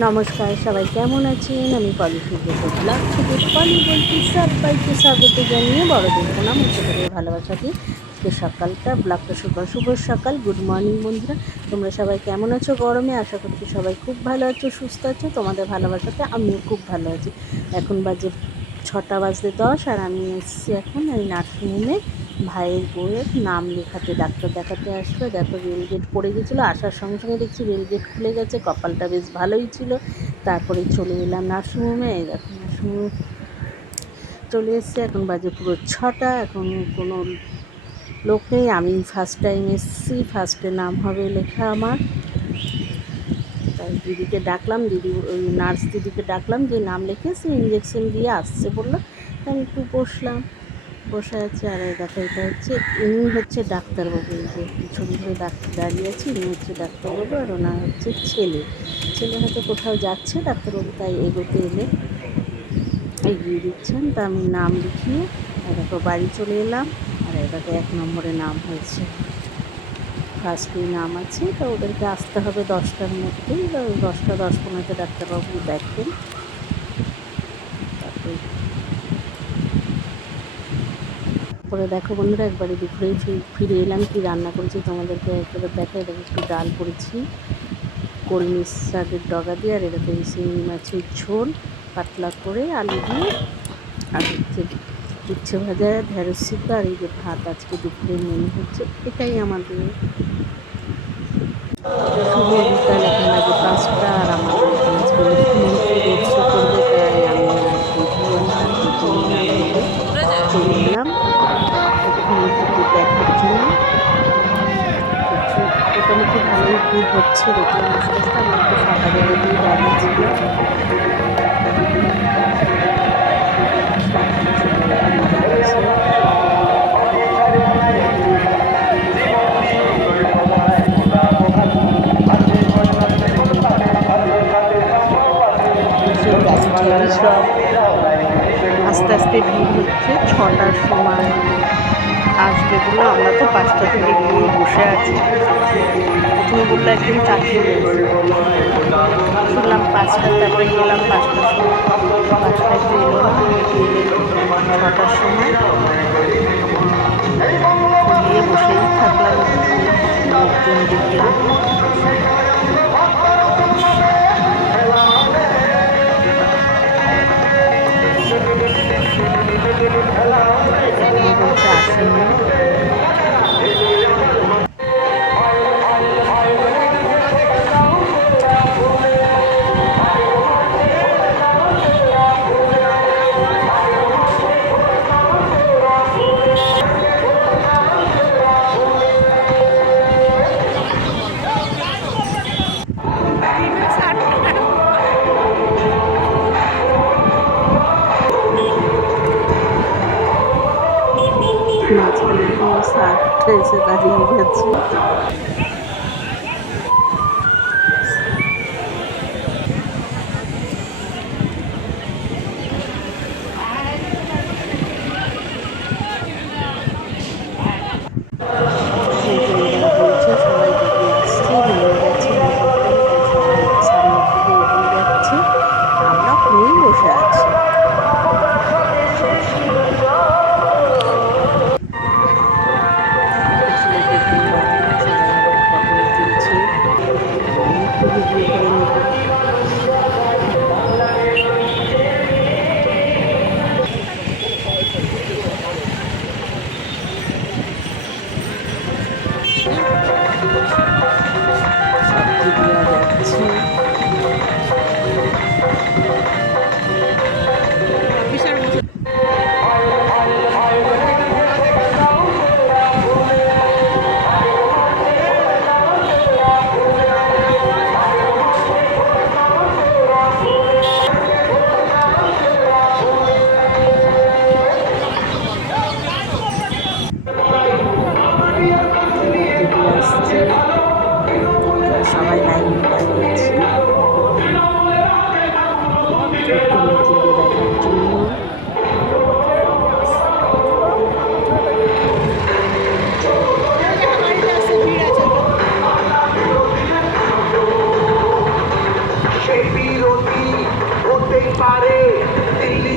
নমস্কার, সবাই কেমন আছেন? আমি পলি সুব্রত ব্লগ থেকে পলি বলছি সবাইকে স্বাগত জানিয়ে বড়দের প্রণাম। উচ্চ করে ভালোবাসা দিই আজকে সকালটা, ব্লগটা শুভ শুভ সকাল। গুড মর্নিং বন্ধুরা। তোমরা সবাই কেমন আছো? গরমে আশা করছি সবাই খুব ভালো আছো, সুস্থ আছো। তোমাদের ভালোবাসাতে আমিও খুব ভালো আছি। এখন বাজে ছটা বাজতে দশ, আর আমি এসেছি এখন এই নার্সিংহোমে। ভাইয়ের বউয়ের নাম লেখাতে, ডাক্তার দেখাতে আসলো। দেখো রেলগেট পড়ে গেছিল। আসার সঙ্গে সঙ্গে দেখছি রেলগেট খুলে গেছে। কপালটা বেশ ভালোই ছিল। তারপরে চলে এলাম নার্সিংহোমে। দেখো, নার্সিংহোমে চলে এসছে। এখন বাজে পুরো ছটা। এখন কোনো লোক নেই। আমি ফার্স্ট টাইম এসেছি। ফার্স্টে নাম হবে লেখা আমার। তাই দিদিকে ডাকলাম। দিদি, ওই নার্স দিদিকে ডাকলাম যে, নাম লিখে সে ইঞ্জেকশন দিয়ে আসছে বলল। আমি একটু বসলাম। বসে আছে আর এই দেখো, এটা হচ্ছে, ইনি হচ্ছে ডাক্তারবাবু, এই যে পিছন ধরে ডাক্তার দাঁড়িয়ে আছে, ইনি হচ্ছে ডাক্তারবাবু আর ওনার হচ্ছে ছেলে। ছেলে হয়তো কোথাও যাচ্ছে, ডাক্তারবাবু তাই এগোতে এলে এগিয়ে দিচ্ছেন। তা আমি নাম লিখিয়ে দেখো, বাড়ি চলে এলাম। আর দেখো, এক নম্বরে নাম হয়েছে। ফার্স্টেই নাম আছে, তা ওদেরকে আসতে হবে দশটার মধ্যেই। দশটা, দশ পনেরোতে ডাক্তারবাবু দেখবেন তারপরে তারপরে দেখো বন্ধুরা, একবারে দুপুরেই ফি- ফিরে এলাম, কি রান্না করেছি তোমাদেরকে একবার দেখো এটা একটু ডাল করেছি, কলমি শাকের ডগা দিয়ে, আর এরকম শিঙি মাছের ঝোল, পাতলা করে আলু দিয়ে, আর হচ্ছে উচ্ছে ভাজা, ঢেঁড়স সিদ্ধ, আর এই যে ভাত আজকে দুপুরে মেনু হচ্ছে, এটাই আমাদের। শুভ ভালোই ভিড় হচ্ছে দেখলাম আস্তে আস্তে আমরা একটু জায়গা দিয়ে সব আস্তে আস্তে ভিড় হচ্ছে, ছটার সময় আসবে বলে আমরা তো পাঁচটা থেকে গিয়ে বসে আছি। বলল একদিন চাকরি শুনলাম পাঁচটা, তারপরে গেলাম পাঁচটার সময়। পাঁচটা একটু এলো, ছটার সময়। গিয়ে বসেই থাকলাম। লোকজন দেখলাম। শার্টটা এসে দাঁড়িয়ে গেছে। বিরোধী হতে পারে। দিল্লি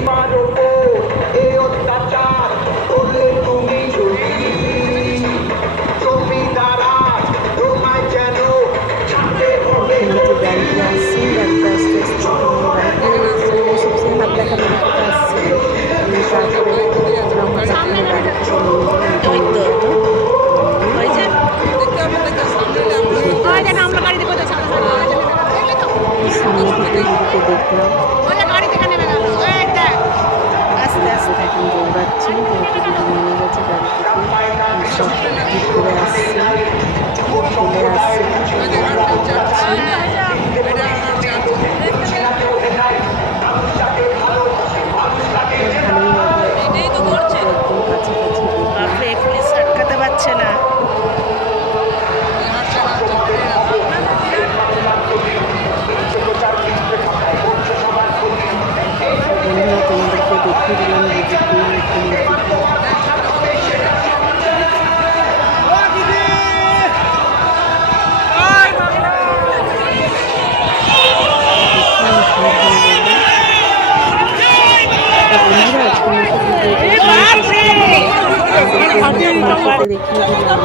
দিকে দেখলাম ওই যে গাড়ি থেকে নেমে গেল এই দেখ আস্তে আস্তে এখন দৌড়াচ্ছি যেহেতু দিদি নেমে গেছে গাড়ি থেকে সব ঠিক করে আসছি চলে আসছি ভালোই লাগে এটাই তো করছে একদম কাছাকাছি দেখলাম বাপরে পুলিশ আটকাতে পারছে না বন্ধুরা তোমাদেরকে দেখিয়ে দিলাম বিজেপি মুখ্যমন্ত্রী বন্ধুরা আজকের মতো ভিডিওটি দেখিয়ে দিলাম